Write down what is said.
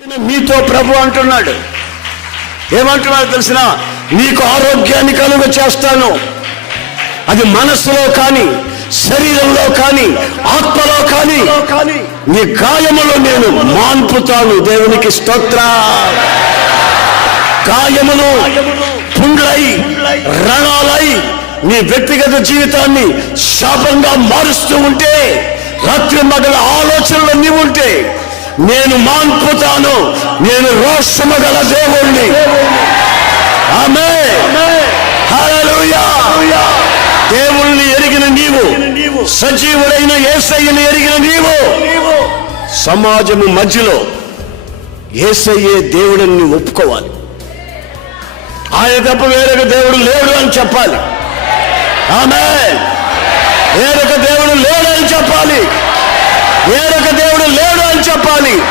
మీతో ప్రభు అంటున్నాడు. ఏమంటున్నాడు తెలిసిన? నీకు ఆరోగ్యాన్ని కలుగ చేస్తాను. అది మనస్సులో కానీ, శరీరంలో కానీ, ఆత్మలో కానీ నీ గాయములో నేను మాన్పుతాను. దేవునికి స్తోత్ర. గాయములు పుండ్లై, రణాలై నీ వ్యక్తిగత జీవితాన్ని శాపంగా మారుస్తూ ఉంటే, రాత్రి మగల ఆలోచనలు నీవు ఉంటే, నేను మాన్పుతాను. నేను రోషము గల దేవుణ్ణి. ఆమేన్. హల్లెలూయా. దేవుణ్ణి ఎరిగిన నీవు, సజీవుడైన యేసయ్యను ఎరిగిన నీవు, సమాజము మధ్యలో యేసయ్యే దేవుడిని ఒప్పుకోవాలి. ఆయన తప్ప వేరొక దేవుడు లేడు అని చెప్పాలి. ఆమేన్. వేరొక దేవుడు లేడు అని చెప్పాలి. వేరొక దేవుడు లేడు అని చెప్పాలి.